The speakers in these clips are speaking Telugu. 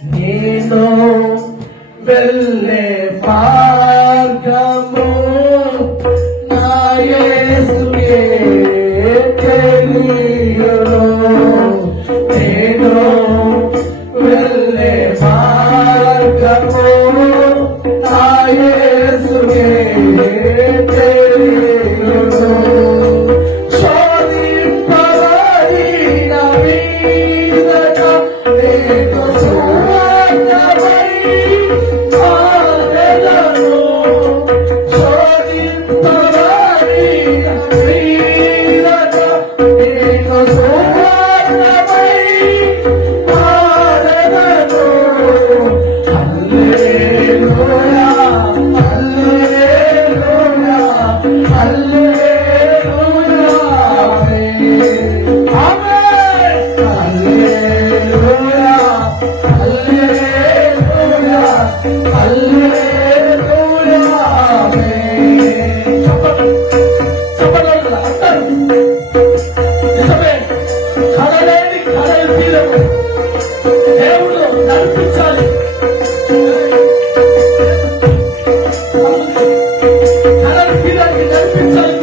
నేను వెళ్ళే మార్గము నాయసుకే తెలియను నేను వెళ్ళే మార్గము నాయసుకే Hallelujah.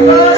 Amen.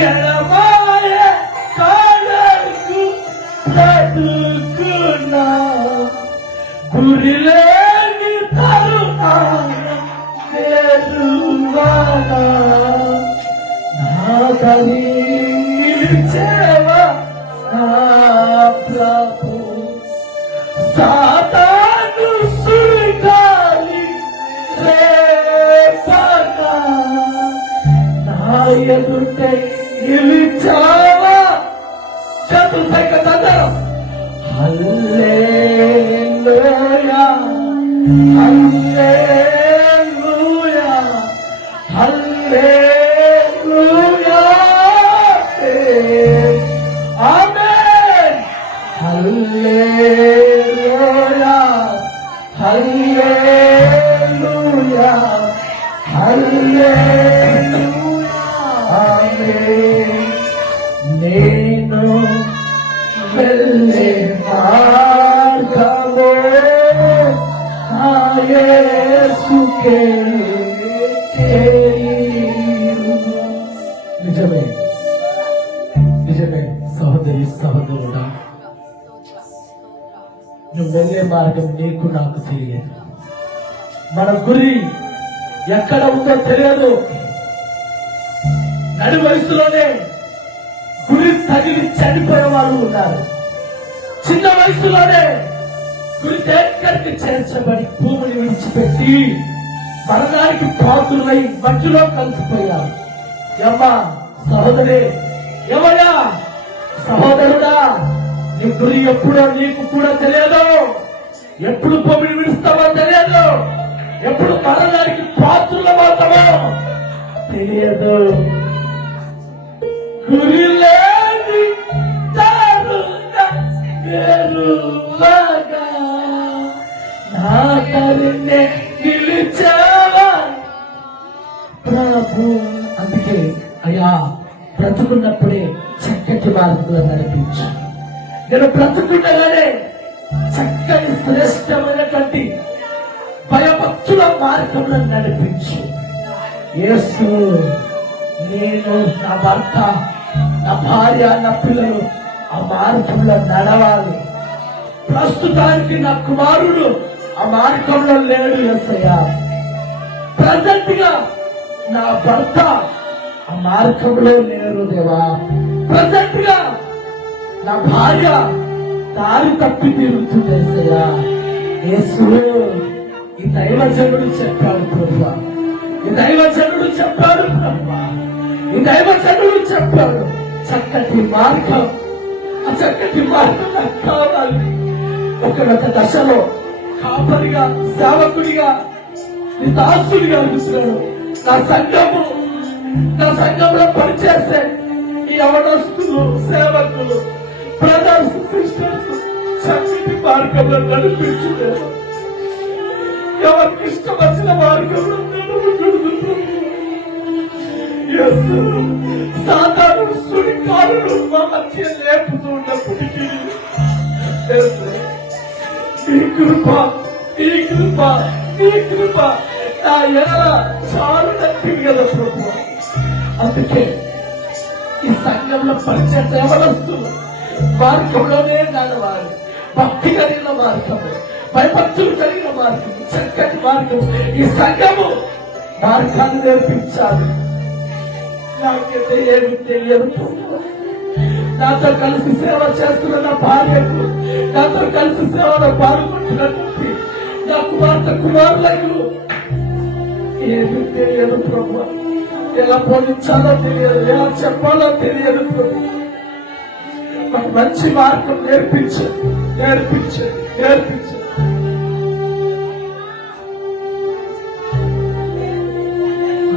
ఎడమాయ కాలకు బ్రతుకున్నా గురిలేని తరుణ వేరువాడా నా కలిచేవా నా ప్రభు? సాతాను సుగాలి రేపన? నా ఎదుటే క్రీస్తు పైకి తందరం హల్లే హల్లే సహోదరి నువ్వు వెళ్ళే మార్గం నీకు నాకు తెలియదు. మన గురి ఎక్కడ ఉందో తెలియదు. నడి వయసులోనే గురి తగిలి చనిపోయే వాళ్ళు ఉన్నారు. చిన్న వయసులోనే గురి దగ్గరికి చేర్చబడి భూమిని విడిచిపెట్టి మరణానికి పాత్రులై మధ్యలో కలిసిపోయారు. అమ్మా సహోదరి ఎవరా? సహోదరుడా నీ గురి ఎప్పుడో నీకు కూడా తెలియదు. ఎప్పుడు పొమ్మిడి విడుస్తావో తెలియదు. ఎప్పుడు మరణానికి పాత్రులమవుతావో తెలియదు. గురి లేని నా తల్లినే నిలిచావా? ప్రభు అందుకే అయ్యా బ్రతుకున్నప్పుడే చక్కటి మార్గంలో నడిపించు నేను బ్రతుకుండగానే చక్కని శ్రేష్టమైనటువంటి భయభక్తుల మార్గంలో నడిపించు. యేసు నేను నా భర్త నా భార్య నా పిల్లలు ఆ మార్గంలో నడవాలి. ప్రస్తుతానికి నా కుమారుడు ఆ మార్గంలో లేడు ఎస్ఐయా ప్రజెంట్గా నా భర్త ఆ మార్గంలో లేరు దేవా ప్రజెంట్గా నా భార్య దారి తప్పి తిరుగుతుంది ఎస్ఐయా ఈ దైవజనుడు చెప్పాడు ప్రభు ఈ దైవజనుడు చెప్పాడు ప్రభు ఈ దైవజనుడు చెప్పాడు చక్కటి మార్గం ఆ చక్కటి మార్గం నాకు కావాలి. ఒకనొక దశలో కాపరిగా సేవకుడిగా నీ దాసుడిగా అడుగుతున్నాడు నా సంఘము నా సంఘంలో పనిచేసే ఈ అవనస్తులు సేవకులు బ్రదర్స్ సిస్టర్స్ చక్కటి మార్గంలో నడిపించలేదు ఎవరికి ఇష్టం వచ్చిన మార్గంలో సాధారణ సుడికారులు మా మధ్య లేపుతూ ఉన్నప్పటికీ ఈ కృప ఈ కృప ఈ కృప నా ఎలా చాలు తప్పింది కదా ప్రభు. అందుకే ఈ సంఘంలో పనిచేసే సేవలస్తులు మార్గంలోనే నడవాలి. భక్తి కలిగిన మార్గము భయభక్తులు కలిగిన మార్గము చక్కటి మార్గము. ఈ సంఘము మార్గాన్ని నేర్పించాలి. నాకైతే ఏమి తెలియదు. నాతో కలిసి సేవ చేస్తున్న నా భార్యకు నాతో కలిసి సేవలో పాల్గొంటున్నటువంటి నా కుమార్తె కుమారులకు ఏమి తెలియదు ప్రభు. ఎలా బోధించాలో తెలియదు ఎలా చెప్పాలో తెలియదు. మంచి మార్గం నేర్పించు నేర్పించు నేర్పించు.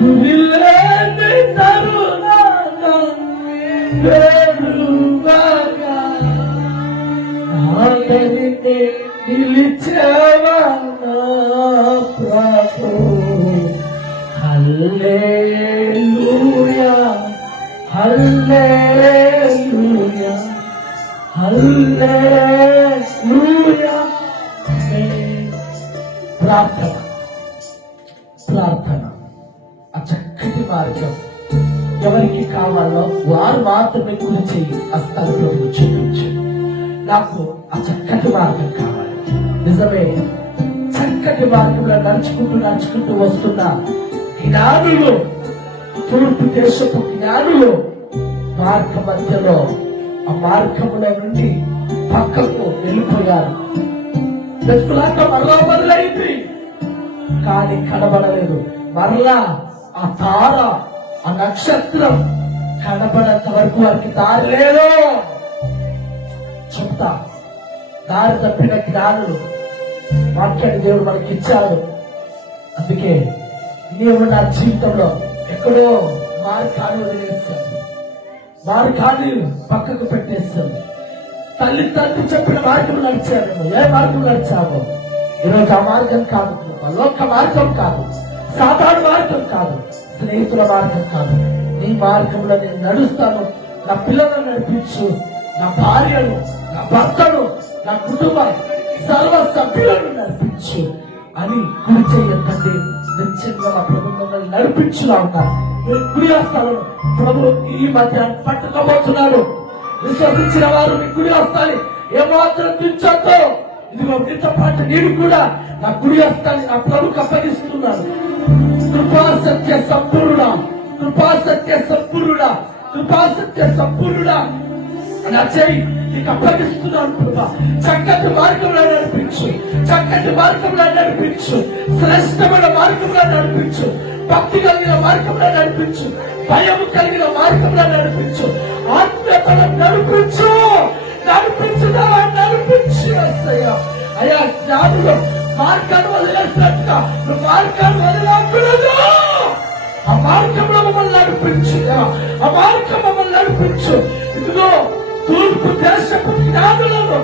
గురిలేని తరుణాన నిలిచేవా? హల్లెలూయా హల్లెలూయా హల్లెలూయా ప్రార్థన ప్రార్థన ఆ చక్కటి మార్గం. ఎవరికి కావాలో వారు మాత్రమే గురి చేయి అస్తాలు ప్రభు చూపించు నాకు ఆ చక్కటి మార్గం కావాలి. నిజమే చక్కటి మార్గంలో నడుచుకుంటూ నడుచుకుంటూ వస్తున్నా. జ్ఞానులు తూర్పు దేశపు జ్ఞానులు మార్గ మధ్యలో ఆ మార్గముల నుండి పక్కకు వెళ్ళిపోయారు. వెతుకులాక మరలా మొదలైంది. కానీ కనబడలేదు. మరలా ఆ తార ఆ నక్షత్రం కనబడేంత వరకు వారికి దారి లేదు. చెప్తా దారి తప్పిన జ్ఞానులు మాట్లాడి దేవుడు మనకి ఇచ్చాడు అందుకే నీవు నా జీవితంలో ఎక్కడో మార్గాన్ని వదిలేస్తాను మార్గాన్ని పక్కకు పెట్టేస్తాను తల్లి తండ్రి చెప్పిన మార్గం నడిచాను ఏ మార్గం నడిచావు? ఈరోజు ఆ మార్గం కాదు లోక మార్గం కాదు. సాధారణ మార్గం కాదు. స్నేహితుల మార్గం కాదు. నీ మార్గంలో నేను నడుస్తాను. నా పిల్లలను నడిపించు. నా భార్యను నా భర్తను నా కుటుంబం సర్వ సభ్యులను నడిపించు. అని గురి చేయకండి నిశ్చయంగా మా ప్రభు నడిపించులా ఉన్నారు. మీరు వస్తాను ప్రభు ఈ మధ్య పట్టుకోబోతున్నాడు విశ్వసించిన వారు మీ గుడి వస్తాయి ఏమాత్రం దించొద్దు ఇదిగో మీతో పాటు నేను కూడా నా గుడి వస్తాను నా ప్రభుకి అప్పగిస్తున్నాను. కృపా సత్య సంపూర్ణుడా కృపా సత్య సంపూర్ణ కృపా సత్య సంపూర్ణుడా. నా చేయి నీకు అప్పగిస్తున్నాను ప్రభా. చక్కటి మార్గంలో నడిపించు. చక్కటి మార్గంలో నడిపించు. శ్రేష్టమైన మార్గంలో నడిపించు. భక్తి కలిగిన మార్గంలో నడిపించు. భయం కలిగిన మార్గంలో నడిపించు. ఆత్మీయతను నడిపించు. నడిపించుదా? నడిపించి వస్తాయా అయ్యా జ్ఞానులు మార్గాన్ని వదిలేసినట్టుగా నువ్వు మార్గాన్ని వదిలేకూడదు. ఆ మార్గంలో మమ్మల్ని నడిపించు ఆ మార్గం మమ్మల్ని నడిపించు. ఇదిగో తూర్పు దేశపు నాదులను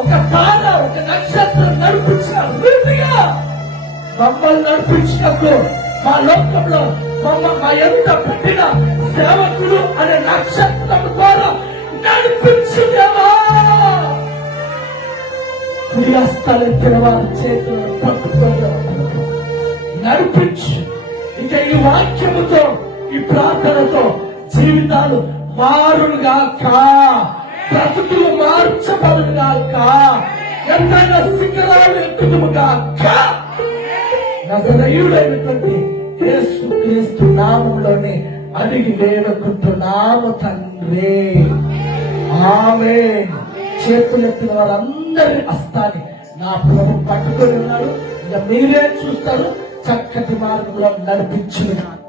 ఒక తార ఒక నక్షత్రం నడిపించిన రీతిగా మమ్మల్ని నడిపించినప్పుడు మా లోకంలో మమ్మ మా ఎంత పుట్టిన సేవకుడు అనే నక్షత్రం ద్వారా నడిపించుదేవా కుడి హస్తాలెత్తిన వారి చేతులను పట్టుకోవడం నడిపించు. ఇంకా ఈ వాక్యముతో ఈ ప్రార్థనతో జీవితాలు మారులుగా కా బ్రతుకులు మార్చబడుగాక ఎంతైనా శిఖరాలు ఎక్కుదుగాక నజరయుడైనటువంటి యేసు క్రీస్తు నామంలోనే అడిగి వేడుకుంటున్నాము తండ్రి. ఆమె చేతులెత్తిన వారందరి హస్తాన్ని నా ప్రభు పట్టుకొని ఉన్నాడు. ఇక మీరే చూస్తారు చక్కటి మార్గంలో నడిపించుగాక